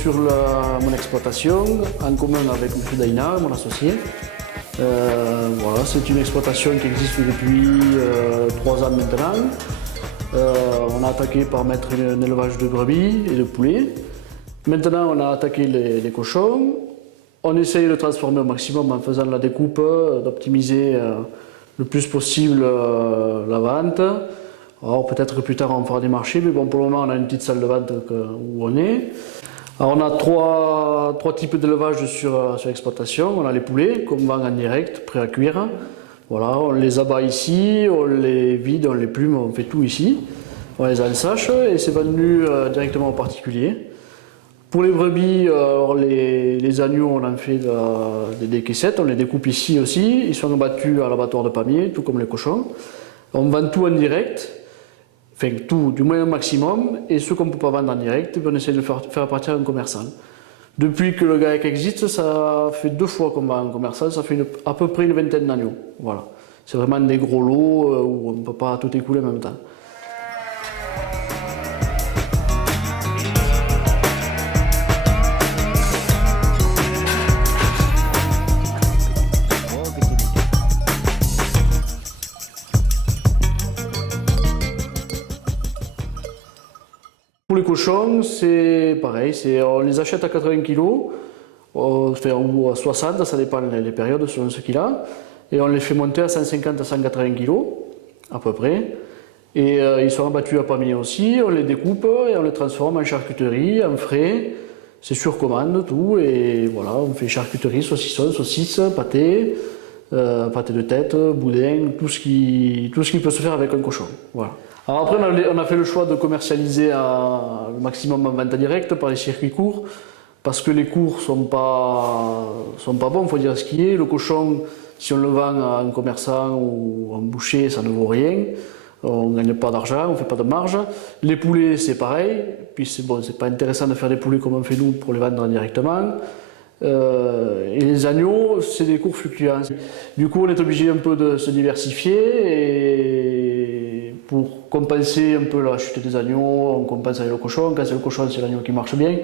sur mon exploitation en commun avec M. Daina, mon associé. Voilà, c'est une exploitation qui existe depuis 3 ans maintenant. On a attaqué par mettre un élevage de brebis et de poulets. Maintenant, on a attaqué les cochons. On essaye de transformer au maximum en faisant la découpe, d'optimiser le plus possible la vente. Alors peut-être que plus tard on fera des marchés, mais bon, pour le moment on a une petite salle de vente où on est. Alors on a trois types d'élevage sur l'exploitation. On a les poulets qu'on vend en direct, prêts à cuire. Voilà, on les abat ici, on les vide, on les plume, on fait tout ici. On les ensâche et c'est vendu directement aux particuliers. Pour les brebis, les agneaux, on en fait des caissettes, on les découpe ici aussi. Ils sont abattus à l'abattoir de Pamiers, tout comme les cochons. On vend tout en direct, enfin tout, du moins un maximum. Et ce qu'on ne peut pas vendre en direct, on essaie de le faire partir en commerçant. Depuis que le GAEC existe, ça fait 2 fois qu'on vend en commerçant, ça fait à peu près une vingtaine d'agneaux. Voilà. C'est vraiment des gros lots où on ne peut pas tout écouler en même temps. Pour les cochons, c'est pareil, on les achète à 80 kg, ou à 60, ça dépend des périodes selon ce qu'il a, et on les fait monter à 150 à 180 kg, à peu près. Et ils sont abattus à Pamiers aussi, on les découpe et on les transforme en charcuterie, en frais, c'est sur commande tout, et voilà, on fait charcuterie, saucisson, saucisses, pâté, pâté de tête, boudin, tout ce qui peut se faire avec un cochon. Voilà. Alors après, on a fait le choix de commercialiser le maximum en vente directe par les circuits courts, parce que les courts sont pas bons, il faut dire ce qui est. Le cochon, si on le vend à un commerçant ou à un boucher, ça ne vaut rien. On ne gagne pas d'argent, on ne fait pas de marge. Les poulets, c'est pareil. Puis c'est pas intéressant de faire des poulets comme on fait nous pour les vendre directement. Et les agneaux, c'est des cours fluctuants. Du coup, on est obligé un peu de se diversifier et pour compenser un peu la chute des agneaux, on compense avec le cochon. Quand c'est le cochon, c'est l'agneau qui marche bien.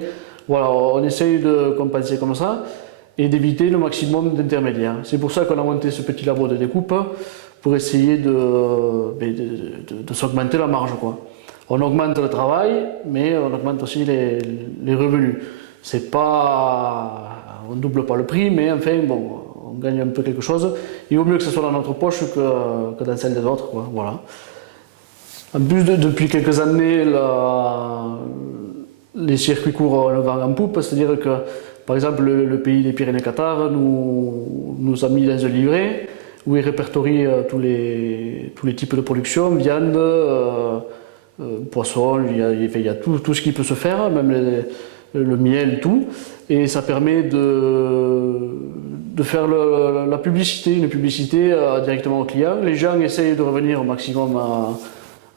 Voilà, on essaye de compenser comme ça et d'éviter le maximum d'intermédiaires. C'est pour ça qu'on a monté ce petit labo de découpe pour essayer de s'augmenter la marge, quoi. On augmente le travail, mais on augmente aussi les revenus. C'est pas, on ne double pas le prix, mais enfin, bon, on gagne un peu quelque chose. Il vaut mieux que ce soit dans notre poche que dans celle des autres, quoi. Voilà. En plus, depuis quelques années, les circuits courts, on le vend en poupe, c'est-à-dire que, par exemple, le pays des Pyrénées-Qatar nous a mis dans un livret où il répertorie tous les types de production, viande, poisson, il y a tout ce qui peut se faire, même le miel, tout. Et ça permet de faire la publicité, une publicité directement aux clients. Les gens essayent de revenir au maximum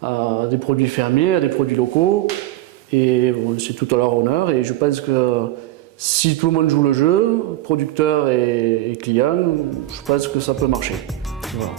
à des produits fermiers, à des produits locaux. Et bon, c'est tout à leur honneur. Et je pense que si tout le monde joue le jeu, producteurs et clients, je pense que ça peut marcher. Voilà.